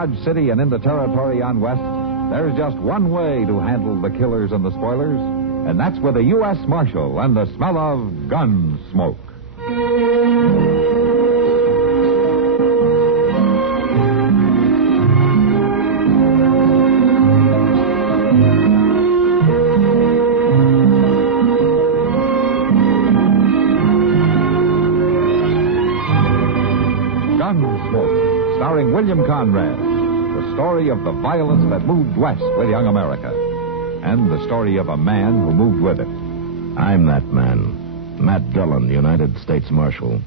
Dodge City and into territory on west, there's just one way to handle the killers and the spoilers, and that's with a U.S. Marshal and the smell of gun smoke. Gunsmoke, starring William Conrad. The story of the violence that moved west with young America. And the story of a man who moved with it. I'm that man. Matt Dillon, United States Marshal.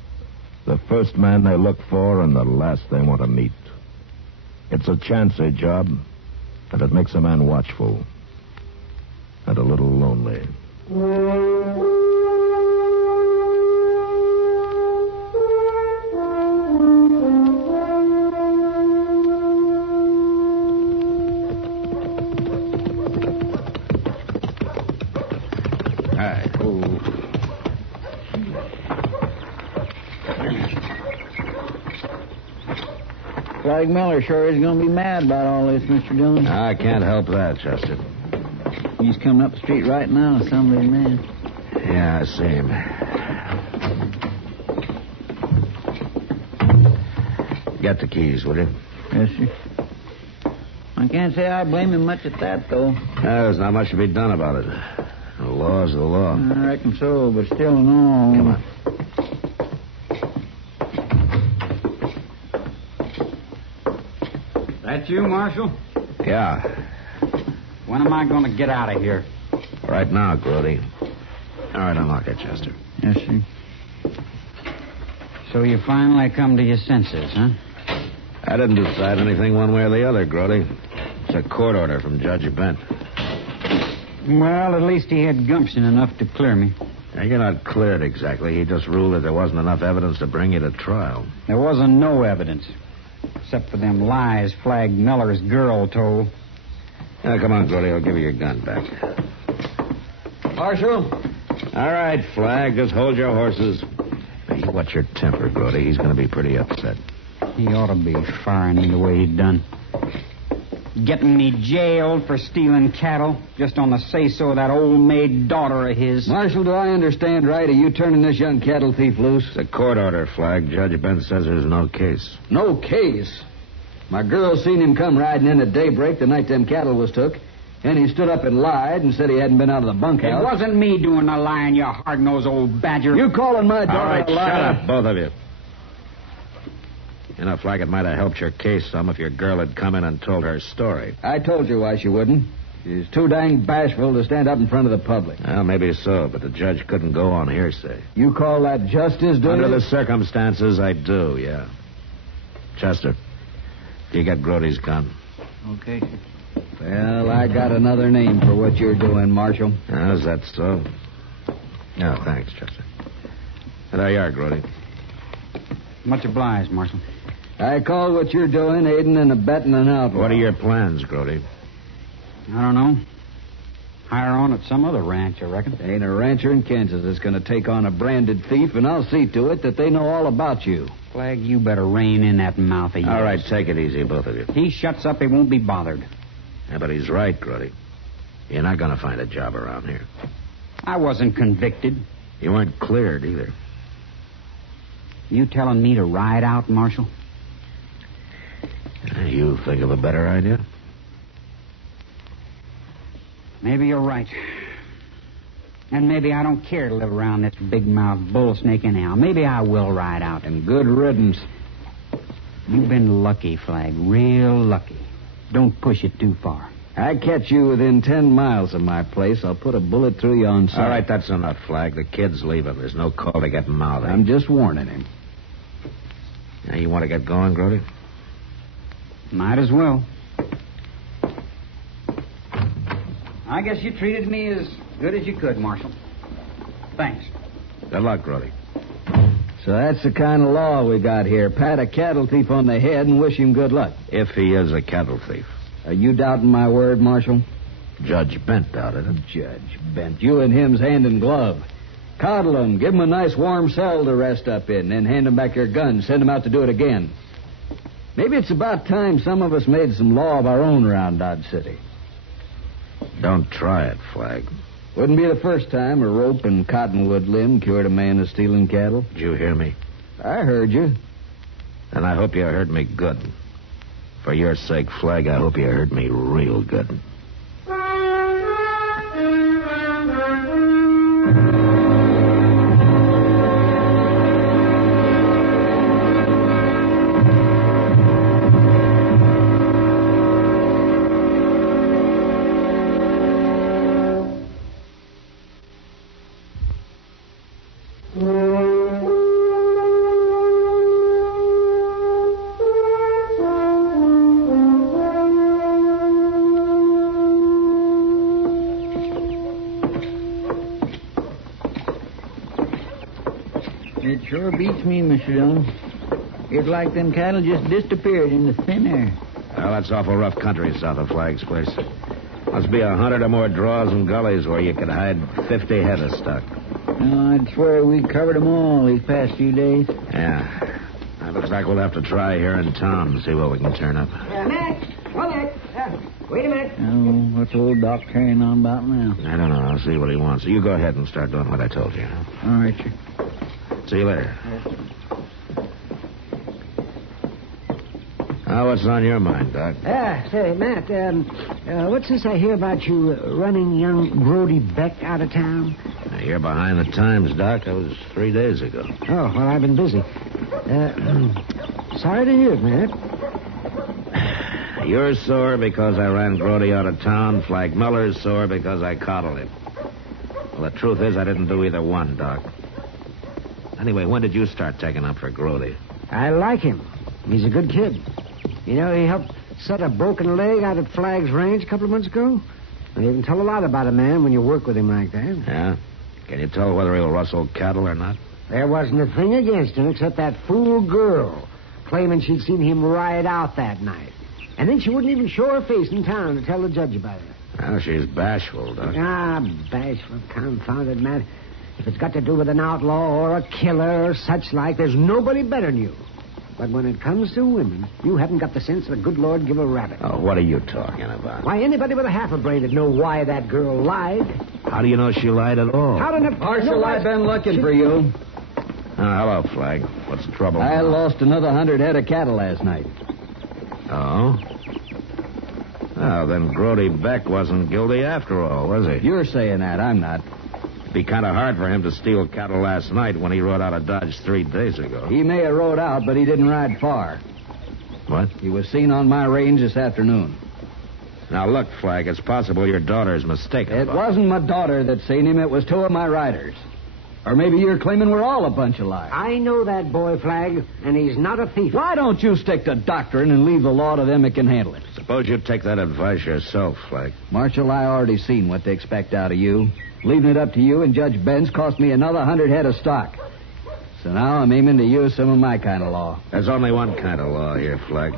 The first man they look for and the last they want to meet. It's a chancy job, and it makes a man watchful. And a little lonely. Flag Miller sure is going to be mad about all this, Mr. Dillon. I can't help that, Chester. He's coming up the street right now with some of his men. Yeah, I see him. Get the keys, will you? Yes, sir. I can't say I blame him much at that, though. There's not much to be done about it. The law's the law. I reckon so, but still in all... Come on. That you, Marshal? Yeah. When am I going to get out of here? Right now, Grody. All right, unlock it, Chester. Yes, sir. So you finally come to your senses, huh? I didn't decide anything one way or the other, Grody. It's a court order from Judge Bent. Well, at least he had gumption enough to clear me. Now, you're not cleared exactly. He just ruled that there wasn't enough evidence to bring you to trial. There wasn't no evidence. Except for them lies Flag Miller's girl told. Now, come on, Grody. I'll give you your gun back. Marshal? All right, Flag. Just hold your horses. Now, you watch your temper, Grody. He's going to be pretty upset. He ought to be firing me the way he done. Getting me jailed for stealing cattle just on the say-so of that old maid daughter of his. Marshal, do I understand right? Are you turning this young cattle thief loose? It's a court order, Flag. Judge Bent says there's no case. No case? My girl seen him come riding in at daybreak the night them cattle was took, and he stood up and lied and said he hadn't been out of the bunkhouse. It wasn't me doing the lying, you hard-nosed old badger. You calling my daughter All right, a liar? shut up, both of you. You know, Flag, it might have helped your case some if your girl had come in and told her story. I told you why she wouldn't. She's too dang bashful to stand up in front of the public. Well, maybe so, but the judge couldn't go on hearsay. You call that justice, do Under you? the circumstances, I do, yeah. Chester, you get Grody's gun. Okay. Well, I got another name for what you're doing, Marshal. Is that so? No, thanks, Chester. There you are, Grody. Much obliged, Marshal. I call what you're doing aiding and abetting an outlaw. What are your plans, Grody? I don't know. Hire on at some other ranch, I reckon. Ain't a rancher in Kansas that's going to take on a branded thief, and I'll see to it that they know all about you. Flag, you better rein in that mouth of yours. All right, take it easy, both of you. He shuts up, he won't be bothered. Yeah, but he's right, Grody. You're not going to find a job around here. I wasn't convicted. You weren't cleared either. You telling me to ride out, Marshal? You think of a better idea? Maybe you're right. And maybe I don't care to live around this big-mouthed bull snake anyhow. Maybe I will ride out. And good riddance. You've been lucky, Flag. Real lucky. Don't push it too far. I catch you within 10 miles of my place, I'll put a bullet through you on sight. All right, that's enough, Flag. The kid's leaving. There's no call to get mouthy. I'm just warning him. Now, you want to get going, Grody? Might as well. I guess you treated me as good as you could, Marshal. Thanks. Good luck, Grody. So that's the kind of law we got here. Pat a cattle thief on the head and wish him good luck. If he is a cattle thief. Are you doubting my word, Marshal? Judge Bent doubted it. Judge Bent. You and him's hand in glove. Coddle him. Give him a nice warm cell to rest up in. Then hand him back your gun. Send him out to do it again. Maybe it's about time some of us made some law of our own around Dodge City. Don't try it, Flag. Wouldn't be the first time a rope and cottonwood limb cured a man of stealing cattle. Did you hear me? I heard you. And I hope you heard me good. For your sake, Flag, I hope you heard me real good. It sure beats me, Mr. Dillon. It's like them cattle just disappeared into thin air. Well, that's awful rough country south of Flag's place. Must be 100 or more draws and gullies where you could hide 50 head of stock. Oh, I'd swear we covered them all these past few days. Yeah. It looks like we'll have to try here in town to see what we can turn up. Mac. Oh, Mac. Wait a minute. Oh, what's old Doc carrying on about now? I don't know. I'll see what he wants. You go ahead and start doing what I told you. All right, sir. See you later. Now, what's on your mind, Doc? Say, Matt, what's this I hear about you running young Brody Beck out of town? You're behind the times, Doc. That was 3 days ago. Oh, well, I've been busy. Sorry to hear it, Matt. You're sore because I ran Grody out of town. Flag Miller's sore because I coddled him. Well, the truth is I didn't do either one, Doc. Anyway, when did you start taking up for Grody? I like him. He's a good kid. You know, he helped set a broken leg out at Flag's Ranch a couple of months ago. And you can tell a lot about a man when you work with him like that. Yeah? Can you tell whether he'll rustle cattle or not? There wasn't a thing against him except that fool girl claiming she'd seen him ride out that night. And then she wouldn't even show her face in town to tell the judge about it. Well, she's bashful, Doc. Bashful, confounded man. If it's got to do with an outlaw or a killer or such like, there's nobody better than you. But when it comes to women, you haven't got the sense the good Lord give a rabbit. Oh, what are you talking about? Why, anybody with a half a brain would know why that girl lied. How do you know she lied at all? How did it... Marshal, I've been looking for you. Hello, Flag. What's the trouble? I lost another 100 head of cattle last night. Oh? Oh, then Grody Beck wasn't guilty after all, was he? You're saying that. I'm not. It'd be kind of hard for him to steal cattle last night when he rode out of Dodge 3 days ago. He may have rode out, but he didn't ride far. What? He was seen on my range this afternoon. Now, look, Flag, it's possible your daughter's mistaken. It wasn't my daughter that seen him. It was 2 of my riders. Or maybe you're claiming we're all a bunch of liars. I know that boy, Flag, and he's not a thief. Why don't you stick to doctrine and leave the law to them that can handle it? Suppose you take that advice yourself, Flag. Marshal, I already seen what they expect out of you. Leaving it up to you and Judge Benz cost me another 100 head of stock. So now I'm aiming to use some of my kind of law. There's only one kind of law here, Flag.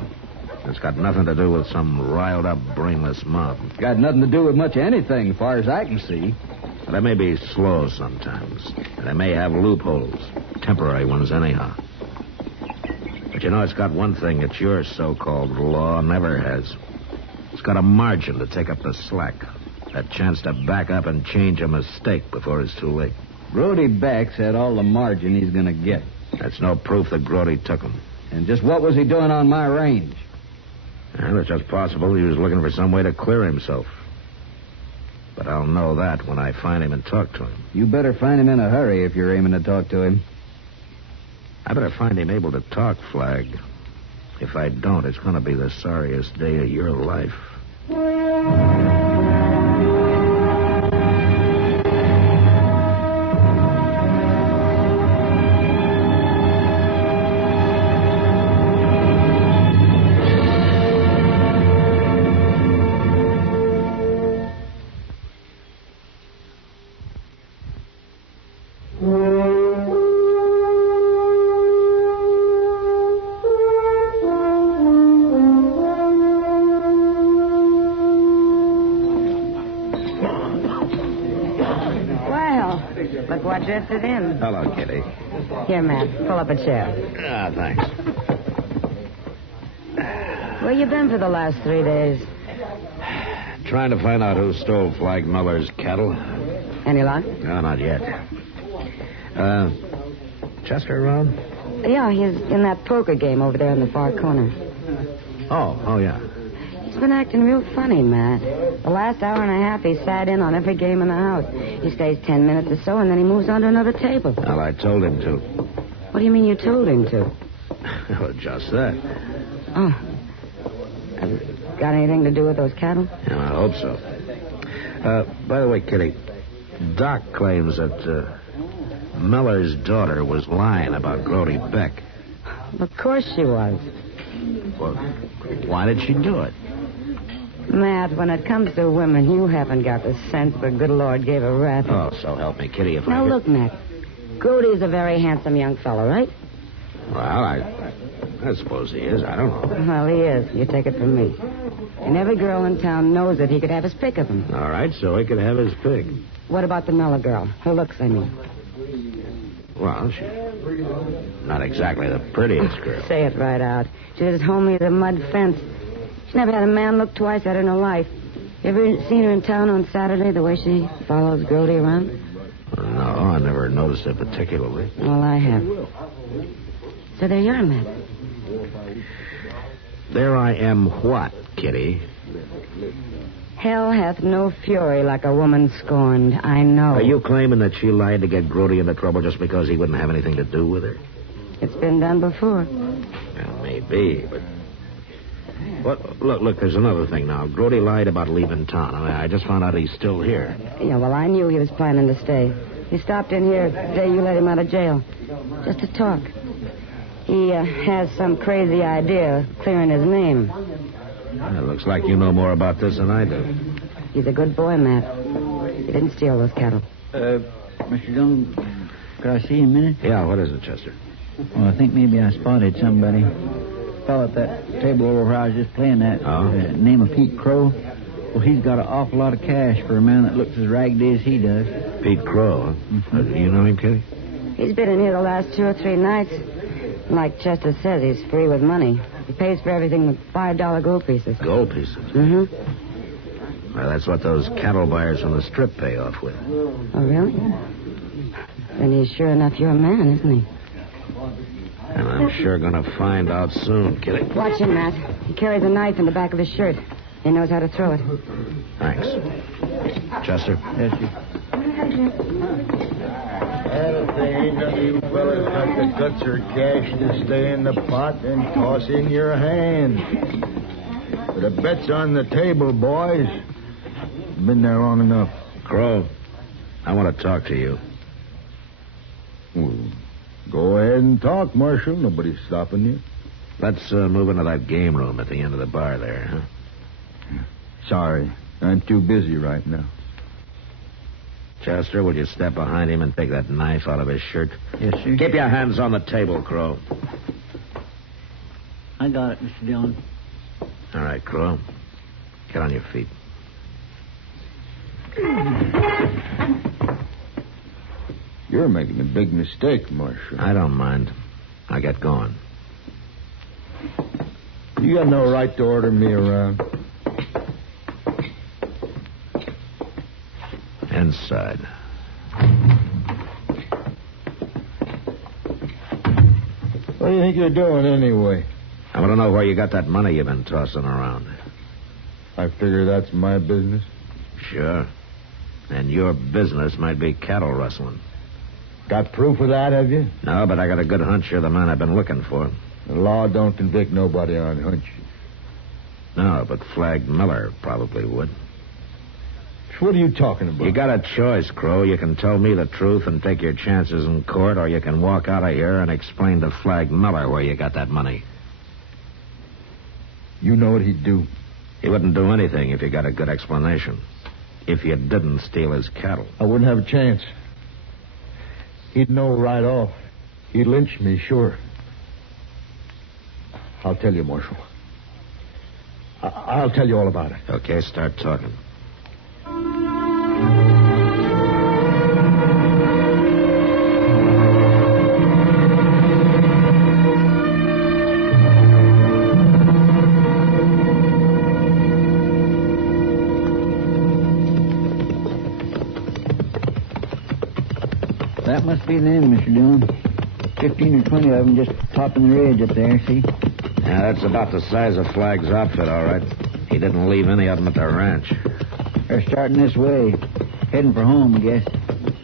It's got nothing to do with some riled-up, brainless mob. Got nothing to do with much of anything, as far as I can see. They may be slow sometimes. They may have loopholes. Temporary ones, anyhow. But you know, it's got one thing that your so-called law never has. It's got a margin to take up the slack. That chance to back up and change a mistake before it's too late. Brody Beck's had all the margin he's going to get. That's no proof that Grody took him. And just what was he doing on my range? Well, it's just possible he was looking for some way to clear himself. But I'll know that when I find him and talk to him. You better find him in a hurry if you're aiming to talk to him. I better find him able to talk, Flag. If I don't, it's going to be the sorriest day of your life. Look what drifted in. Hello, Kitty. Here, Matt, pull up a chair. Ah, thanks. Where you been for the last 3 days? Trying to find out who stole Flag Miller's cattle. Any luck? No, not yet. Chester around? Yeah, he's in that poker game over there in the far corner. Oh, yeah. He's been acting real funny, Matt. The last hour and a half, he sat in on every game in the house. He stays 10 minutes or so, and then he moves on to another table. Well, I told him to. What do you mean you told him to? Well, just that. Oh. Got anything to do with those cattle? Yeah, I hope so. By the way, Kitty, Doc claims that Miller's daughter was lying about Grody Beck. Of course she was. Well, why did she do it? Matt, when it comes to women, you haven't got the sense the good Lord gave a rat. Oh, so help me, Kitty, if Now, I... look, Matt. Grody's a very handsome young fellow, right? Well, I suppose he is. I don't know. Well, he is. You take it from me. And every girl in town knows that he could have his pick of him. All right, so he could have his pig. What about the Miller girl? Her looks, I mean. Well, she's not exactly the prettiest girl. Say it right out. She's as homely as a mud fence. She's never had a man look twice at her in her life. You ever seen her in town on Saturday, the way she follows Grody around? No, I never noticed it particularly. Well, I have. So there you are, Matt. There I am what, Kitty? Hell hath no fury like a woman scorned. I know. Are you claiming that she lied to get Grody into trouble just because he wouldn't have anything to do with her? It's been done before. Well, maybe, but... Look, there's another thing now. Grody lied about leaving town. I just found out he's still here. Yeah, well, I knew he was planning to stay. He stopped in here the day you let him out of jail. Just to talk. He has some crazy idea of clearing his name. It looks like you know more about this than I do. He's a good boy, Matt. He didn't steal those cattle. Mr. Dillon, could I see you a minute? Yeah, what is it, Chester? Well, I think maybe I spotted somebody. Fell at that table over where I was just playing that. Oh? Name of Pete Crow. Well, he's got an awful lot of cash for a man that looks as raggedy as he does. Pete Crow, huh? Mm-hmm. You know him, Kitty? He's been in here the last 2 or 3 nights. Like Chester says, he's free with money. He pays for everything with $5 gold pieces. Gold pieces? Mm-hmm. Well, that's what those cattle buyers from the strip pay off with. Oh, really? Then he's sure enough your man, isn't he? And I'm sure going to find out soon, Kitty. Watch him, Matt. He carries a knife in the back of his shirt. He knows how to throw it. Thanks. Chester? Yes, sir. Well, if they ain't none of you fellas got the guts or cash to stay in the pot, then toss in your hand. But the bet's on the table, boys. Been there long enough. Crow, I want to talk to you. Well, go ahead and talk, Marshal. Nobody's stopping you. Let's move into that game room at the end of the bar there, huh? Sorry, I'm too busy right now. Chester, will you step behind him and take that knife out of his shirt? Yes, sir. Keep your hands on the table, Crow. I got it, Mr. Dillon. All right, Crow. Get on your feet. You're making a big mistake, Marshal. I don't mind. I get going. You got no right to order me around. Inside. What do you think you're doing anyway? I want to know where you got that money you've been tossing around. I figure that's my business. Sure. And your business might be cattle rustling. Got proof of that, have you? No, but I got a good hunch you're the man I've been looking for. The law don't convict nobody on hunch. No, but Flag Miller probably would. What are you talking about? You got a choice, Crow. You can tell me the truth and take your chances in court, or you can walk out of here and explain to Flag Miller where you got that money. You know what he'd do. He wouldn't do anything if you got a good explanation. If you didn't steal his cattle. I wouldn't have a chance. He'd know right off. He'd lynch me, sure. I'll tell you, Marshal. I'll tell you all about it. Okay, start talking. Must be them, Mr. Dillon. 15 or 20 of them just topping the ridge up there, see? Yeah, that's about the size of Flag's outfit, all right. He didn't leave any of them at the ranch. They're starting this way. Heading for home, I guess.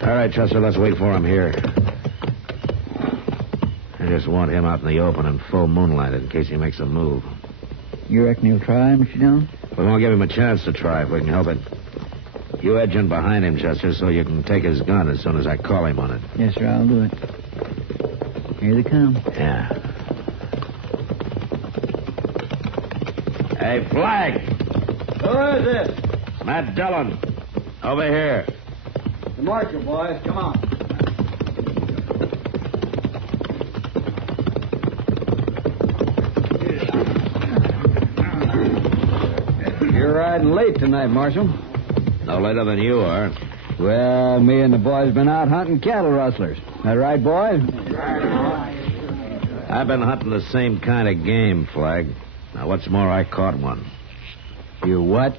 All right, Chester, let's wait for him here. I just want him out in the open in full moonlight in case he makes a move. You reckon he'll try, Mr. Dillon? We won't give him a chance to try if we can help it. You edge in behind him, Chester, so you can take his gun as soon as I call him on it. Yes, sir, I'll do it. Here they come. Yeah. Hey, Flag! Who is this? Matt Dillon. Over here. The marshal, boys. Come on. You're riding late tonight, Marshal. No later than you are. Well, me and the boys been out hunting cattle rustlers. That right, boys? I've been hunting the same kind of game, Flag. Now, what's more, I caught one. You what?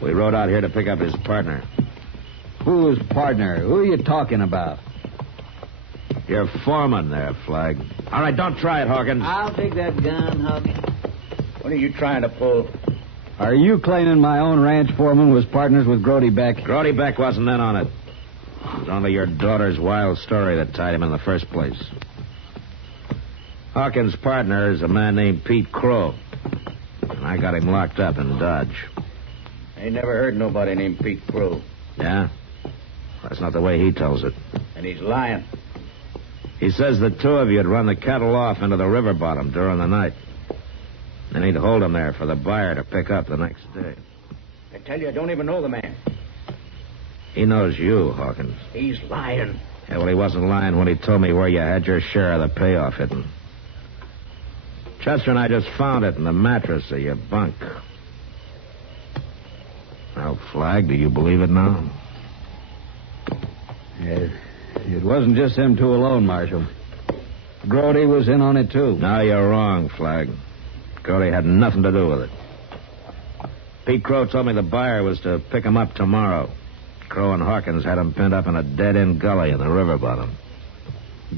We rode out here to pick up his partner. Who's partner? Who are you talking about? Your foreman there, Flag. All right, don't try it, Hawkins. I'll take that gun, Hawkins. What are you trying to pull? Are you claiming my own ranch foreman was partners with Grody Beck? Grody Beck wasn't in on it. It was only your daughter's wild story that tied him in the first place. Hawkins' partner is a man named Pete Crow. And I got him locked up in Dodge. I ain't never heard nobody named Pete Crow. Yeah? That's not the way he tells it. And he's lying. He says the two of you had run the cattle off into the river bottom during the night. Then he'd hold them there for the buyer to pick up the next day. I tell you, I don't even know the man. He knows you, Hawkins. He's lying. Yeah, well, he wasn't lying when he told me where you had your share of the payoff hidden. Chester and I just found it in the mattress of your bunk. Now, Flag, do you believe it now? It wasn't just them two alone, Marshal. Grody was in on it, too. No, you're wrong, Flag. Grody had nothing to do with it. Pete Crow told me the buyer was to pick him up tomorrow. Crow and Hawkins had him pinned up in a dead-end gully in the river bottom.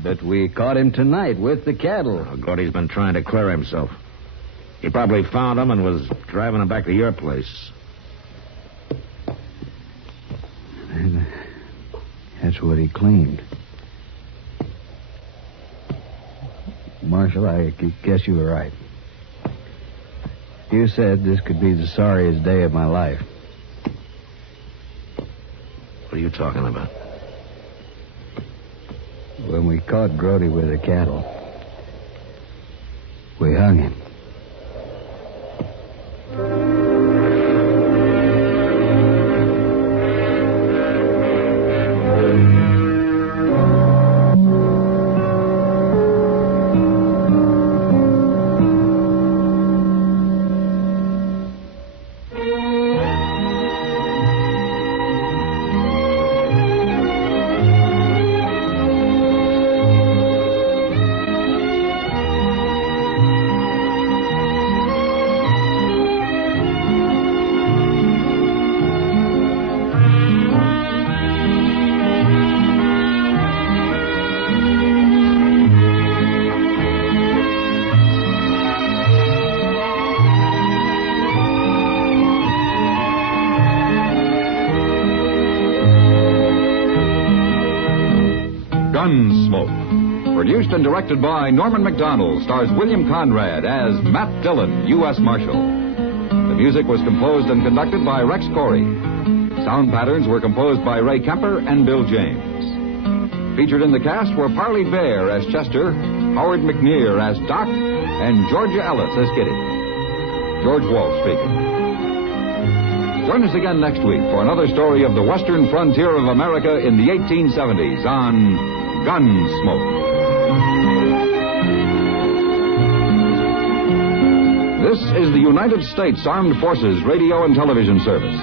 But we caught him tonight with the cattle. Well, Grody's been trying to clear himself. He probably found him and was driving him back to your place. That's what he claimed. Marshal, I guess you were right. You said this could be the sorriest day of my life. What are you talking about? When we caught Grody with the cattle, we hung him. Gunsmoke. Produced and directed by Norman McDonald, stars William Conrad as Matt Dillon, U.S. Marshal. The music was composed and conducted by Rex Corey. Sound patterns were composed by Ray Kemper and Bill James. Featured in the cast were Parley Bear as Chester, Howard McNear as Doc, and Georgia Ellis as Kitty. George Walsh speaking. Join us again next week for another story of the western frontier of America in the 1870s on Gunsmoke. This is the United States Armed Forces Radio and Television Service.